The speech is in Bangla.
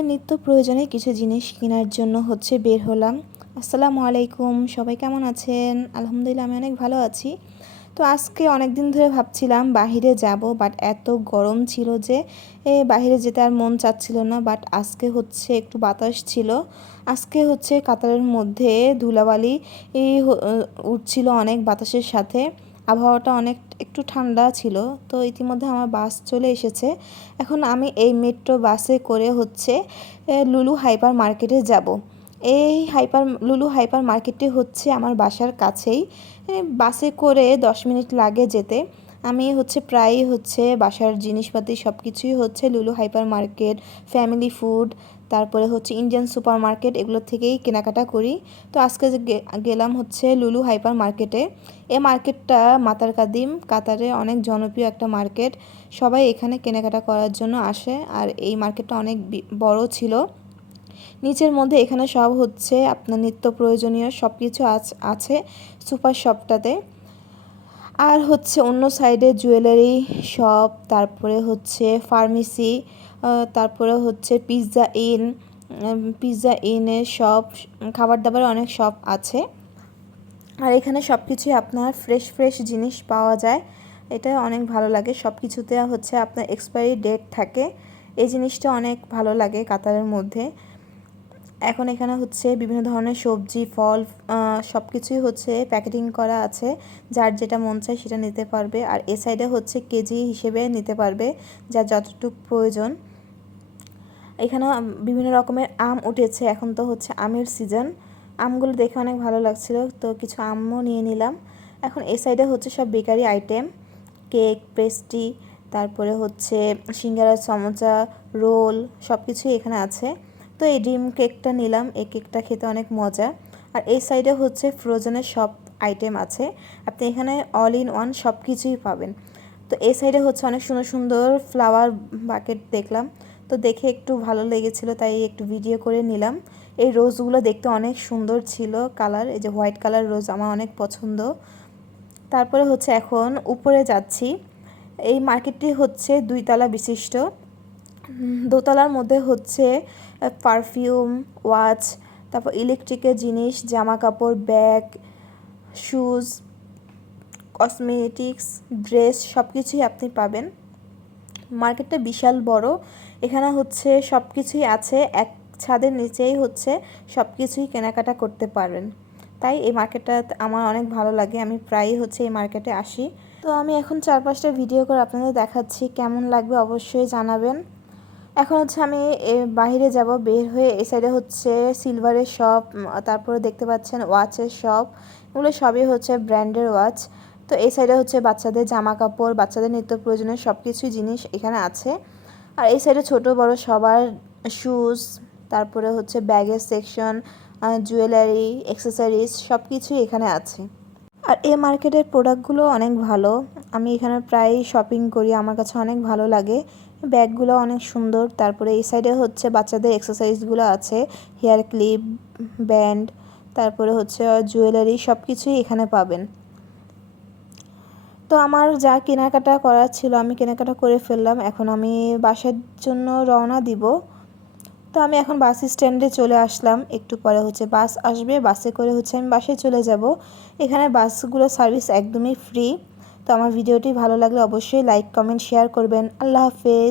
নিত্য প্রয়োজনে কিছু জিনিস কেনার জন্য বের হলাম। আসসালামু আলাইকুম, সবাই কেমন আছেন? আলহামদুলিল্লাহ আমি অনেক ভালো আছি। তো আজকে অনেক দিন ধরে ভাবছিলাম বাহিরে যাব, বাট এত গরম ছিল যে বাহিরে যেতে আর মন চাচ্ছিল না। বাট আজকে একটু বাতাস ছিল। আজকে কাতারের মধ্যে ধুলাবালি উঠছিল অনেক বাতাসের সাথে। আবহাওয়াটা অনেক একটু ঠান্ডা ছিল। তো ইতিমধ্যে আমার বাস চলে এসেছে। এখন আমি এই মেট্রো বাসে করে লুলু হাইপার মার্কেটে যাব। এই লুলু হাইপার মার্কেটটি আমার বাসার কাছেই। বাসে করে 10 মিনিট লাগে যেতে। আমি প্রায়ই বাসার জিনিসপাতি সব কিছুই লুলু হাইপার মার্কেট, ফ্যামিলি ফুড, তারপরে ইন্ডিয়ান সুপার মার্কেট, এগুলো থেকেই কেনাকাটা করি। তো আজকে গেলাম লুলু হাইপার মার্কেটে। এই মার্কেটটা মাতার কাদিম, কাতারে অনেক জনপ্রিয় একটা মার্কেট। সবাই এখানে কেনাকাটা করার জন্য আসে। আর এই মার্কেটটা অনেক বড় ছিল। নিচের মধ্যে এখানে সব আপনার নিত্য প্রয়োজনীয় সব কিছু আছে সুপার শপটাতে। আর অন্য সাইডে জুয়েলারি শপ, তারপরে ফার্মেসি, তারপরে পিৎজা ইনের শপ, খাবার দাবার অনেক শপ আছে। আর এখানে সব কিছুই আপনার ফ্রেশ ফ্রেশ জিনিস পাওয়া যায়। এটা অনেক ভালো লাগে। সব কিছুতে আপনার এক্সপায়ারি ডেট থাকে। এই জিনিসটা অনেক ভালো লাগে কাতারের মধ্যে। এখন এখানে বিভিন্ন ধরনের সবজি, ফল, সব কিছুই প্যাকেটিং করা আছে। যার যেটা মন চায় সেটা নিতে পারবে। আর এ সাইডে কেজি হিসেবে নিতে পারবে, যার যতটুকু প্রয়োজন। এখানে বিভিন্ন রকমের আম উঠেছে। এখন তো আমের সিজন। আমগুলো দেখে অনেক ভালো লাগছিল, তো কিছু আমও নিয়ে নিলাম। এখন এই সাইডে সব বেকারি আইটেম, কেক, পেস্ট্রি, তারপরে সিঙ্গারা, সমোসা, রোল, সব কিছুই এখানে আছে। তো এই ড্রিম কেকটা নিলাম। এই কেকটা খেতে অনেক মজা। আর এই সাইডে ফ্রোজেনের সব আইটেম আছে। আপনি এখানে অল ইন ওয়ান সব কিছুই পাবেন। তো এই সাইডে অনেক সুন্দর সুন্দর ফ্লাওয়ার বাকেট দেখলাম। তো দেখে একটু ভালো লেগেছিল, তাই একটু ভিডিও করে নিলাম। এই রোজগুলো দেখতে অনেক সুন্দর ছিল কালার। এই যে হোয়াইট কালার রোজ আমার অনেক পছন্দ। তারপরে এখন উপরে যাচ্ছি। এই মার্কেটটি 2 তলা বিশিষ্ট। দোতলার মধ্যে পারফিউম, ওয়াচ, তারপর ইলেকট্রিকের জিনিস, জামা কাপড়, ব্যাগ, শুজ, কসমেটিক্স, ড্রেস সব কিছুই আপনি পাবেন। মার্কেটটা বিশাল বড়। এখানে সব কিছুই আছে। এক ছাদের নিচেই সব কিছুই কেনাকাটা করতে পারবেন। তাই এই মার্কেটটা আমার অনেক ভালো লাগে। আমি প্রায়ই এই মার্কেটে আসি। তো আমি এখন 4-5টা ভিডিও করে আপনাদের দেখাচ্ছি, কেমন লাগবে অবশ্যই জানাবেন। এখন আমি বাইরে যাব। বের হয়ে এই সাইডে সিলভারের শপ, তারপরে দেখতে পাচ্ছেন ওয়াচের শপ। এগুলো সবই ব্র্যান্ডের ওয়াচ। তো এই সাইডে বাচ্চাদের জামা কাপড়, বাচ্চাদের নিত্য প্রয়োজনীয় সব কিছুই জিনিস এখানে আছে। আর এই সাইডে ছোট বড় সবার শুজ, তারপরে ব্যাগের সেকশন, জুয়েলারি, অ্যাক্সেসরিজ সব কিছুই এখানে আছে। আর এই মার্কেটের প্রোডাক্টগুলো অনেক ভালো। আমি এখানে প্রায় শপিং করি, আমার কাছে অনেক ভালো লাগে। ব্যাগগুলো অনেক সুন্দর। তারপরে এই সাইডে বাচ্চাদের অ্যাক্সেসরিজগুলো আছে, হেয়ার ক্লিপ, ব্যান্ড, তারপরে জুয়েলারি সব কিছুই এখানে পাবেন। তো আমার যা কেনাকাটা করার ছিল আমি কেনাকাটা করে ফেললাম। এখন আমি বাসার জন্য রওনা দিব। তো আমি এখন বাস স্ট্যান্ডে চলে আসলাম। একটু পরে বাস আসবে, বাসে করে আমি বাসায় চলে যাব। এখানে বাসগুলো সার্ভিস একদমই ফ্রি। তো আমার ভিডিওটি ভালো লাগলে অবশ্যই লাইক, কমেন্ট, শেয়ার করবেন। আল্লাহ হাফেজ।